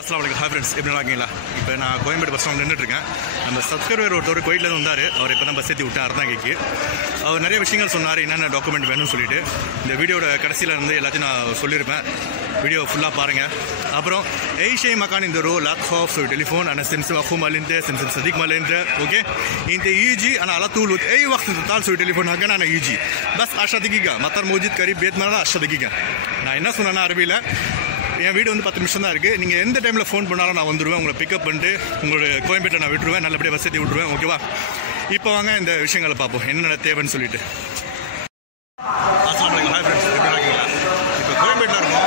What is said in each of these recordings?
अस्सलाम वालेकुम hi friends எப்படி இருக்கீங்களா? இப்போ நான் கோயம்பேடு பஸ் ஸ்டாண்ட் நின்றுட்டு இருக்கேன். நம்ம சப்ஸ்கிரைபர் ஒருத்தர் கோயிலேருந்து வந்தார். அவர் இப்போ தான் பஸ் ஏற்றி விட்டார் தான் கேட்கு. அவர் நிறைய விஷயங்கள் சொன்னார், என்னென்ன டாக்குமெண்ட் வேணும்னு சொல்லிட்டு. இந்த வீடியோட கடைசியில் இருந்து எல்லாத்தையும் நான் சொல்லியிருப்பேன். வீடியோ ஃபுல்லாக பாருங்கள். அப்புறம் أي شيء مكان عنده لا تخاف سوي تليفون أنا سمسم أخو مالنته سمسم صديق مالنته أوكي أنت يجي أنا على طول أي وقت تطال سوي تليفون هكذا أنا يجي بس 10 دقيقة مطار موجود قريب بيت مرة 10 دقيقة நான் என்ன சொன்னேன்னா அரபியில் என் வீடு வந்து 10 நிமிஷம் தான் இருக்குது. நீங்கள் எந்த டைமில் ஃபோன் பண்ணாலும் நான் வந்துடுவேன். உங்களை பிக்கப் பண்ணிட்டு உங்களோட கோயம்பேட்டில் நான் விட்டுருவேன். நல்லபடியாக பஸ் ஏற்றி விட்டுருவேன். ஓகேவா? இப்போ வாங்க இந்த விஷயங்களை பார்ப்போம், என்னென்ன தேவைன்னு சொல்லிட்டு. அஸ்ஸலாமு அலைக்கும் ஹாய் ஃப்ரெண்ட்ஸ், எப்படி இருக்கீங்களா? இப்போ கோயம்பேட்டில் இருக்கோம்.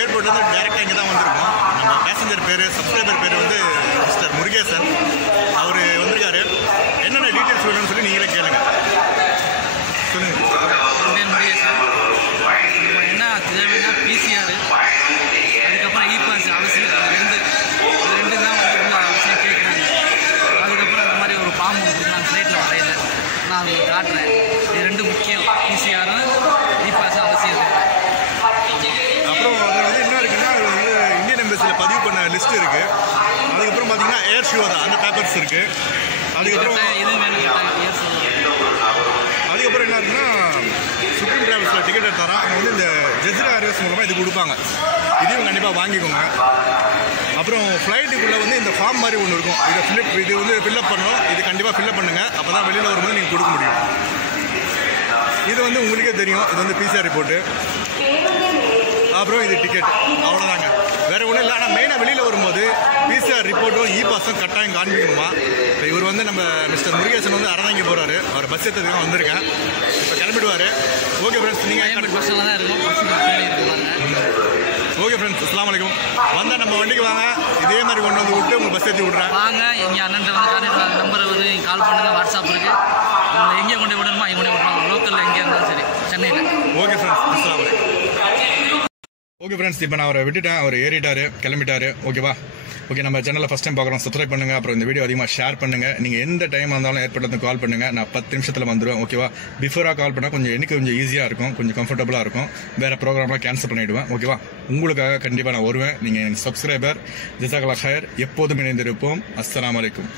ஏர்போர்ட்லேருந்து டேரெக்டாக இங்கே தான் வந்திருக்கோம். நம்ம பேசஞ்சர் பேர் சப்ஸ்கிரைபர் பேர் வந்து மிஸ்டர் முருகேசன். அவர் வந்திருக்காரு. என்னென்ன டீட்டெயில்ஸ் வேணும்னு சொல்லி நீங்களே கேளுங்க. சொல்லுங்கள். என்ன தேவைன்னா பிசிஆர், அதுக்கப்புறம் இபாஸ் அவசியம். ரெண்டு தான் வந்து உள்ள அவசியம் கேட்குறாங்க. அதுக்கப்புறம் அந்த மாதிரி ஒரு ஃபார்ம் கொடுத்து நான் ஃப்ளைட்டில் வரையில நான் அது காட்டுறேன். இது ரெண்டு முக்கியம், பிசிஆரும் இபாஸ் அவசியம். அப்புறம் அது வந்து என்ன இருக்குன்னா, அது வந்து இந்தியன் எம்பசியில் பதிவு பண்ண லிஸ்ட் இருக்குது. அதுக்கப்புறம் பார்த்தீங்கன்னா ஏர் ஷோ தான் அந்த பேப்பர்ஸ் இருக்குது. அதுக்கப்புறம் எதுவும் வேணும் ஏர் ஷோ. அதுக்கப்புறம் என்ன இருக்குன்னா, சுப்ரீம் டிராவல்ஸில் டிக்கெட் எடுத்தாரா அவங்க வந்து இந்த ஜெசிரா ஏர்வேஸ் மூலமாக இது கொடுப்பாங்க. இதையும் கண்டிப்பாக வாங்கிக்கோங்க. அப்புறம் ஃப்ளைட்டுக்குள்ளே வந்து இந்த ஃபார்ம் மாதிரி ஒன்று இருக்கும். இது வந்து ஃபில்அப் பண்ணணும். இது கண்டிப்பாக ஃபில்அப் பண்ணுங்கள். அப்போ தான் வெளியில் வரும்போது நீங்கள் கொடுக்க முடியும். இது வந்து உங்களுக்கே தெரியும், இது வந்து பிசிஆர் ரிப்போர்ட்டு. அப்புறம் இது டிக்கெட், அவ்வளோதாங்க, வேறு ஒன்றும் இல்லை. ஆனால் மெயினாக வெளியில் வரும்போது பிசிஆர் ரிப்போர்ட்டும் இபாஸும் கட்டாயம் காண்பிக்கணுமா. இப்போ இவர் வந்து நம்ம மிஸ்டர் முருகேசன் வந்து அறந்தாங்கி போகிறாரு. அவர் பஸ் ஏற்றதுக்காக வந்திருக்கேன். இப்போ கிளம்பிடுவார். ஓகே ஃப்ரெண்ட்ஸ், நீங்கள் தான் இருக்கும். ஓகே ஃப்ரெண்ட்ஸ், அஸ்ஸலாமு அலைக்கும். வந்தால் நம்ம வண்டிக்கு வாங்க, இதே மாதிரி கொண்டு வந்து விட்டு உங்கள் பஸ் ஏற்றி விட்றேன். வாங்க, எங்கள் அண்ணன் வந்து கான்டாக்ட் வாங்க, நம்பரை வந்து நீங்கள் கால் பண்ணுங்கள். வாட்ஸ்அப் இருக்குது. உங்களை எங்கே கொண்டு விடணுமோ அங்கே கொண்டு விடுவாங்க. லோக்கலில் எங்கே இருந்தாலும் சரி, சென்னையில். ஓகே ஃப்ரெண்ட்ஸ், அஸ்ஸலாமு அலைக்கும். ஓகே ஃப்ரெண்ட்ஸ், இப்போ நான் அவரை விட்டுட்டேன். அவர் ஏறிட்டார், கிளம்பிட்டார். ஓகேவா? ஓகே, நம்ம சேனலில் ஃபஸ்ட் டைம் பார்க்குறோம், சப்ஸ்கிரைப் பண்ணுங்கள். அப்புறம் இந்த வீடியோ அதிகமாக ஷேர் பண்ணுங்கள். நீங்கள் எந்த டைம் வந்தாலும் ஏற்பட்டது கால் பண்ணுங்கள். நான் 10 நிமிஷத்தில் வந்துடுவேன். ஓகேவா? பிஃபோராக கால் பண்ணால் கொஞ்சம் எனக்கு கொஞ்சம் ஈஸியாக இருக்கும், கொஞ்சம் கம்ஃபர்டபுளாக இருக்கும். வேறு ப்ரோக்ராம்லாம் கேன்சல் பண்ணிவிடுவேன். ஓகேவா? உங்களுக்காக கண்டிப்பாக நான் வருவேன். நீங்கள் என் சப்ஸ்கிரைபர். ஜஸாக்கல்லாஹ் ஹைர். எப்போதும் இணைந்திருப்போம். அஸ்ஸலாமு அலைக்கும்.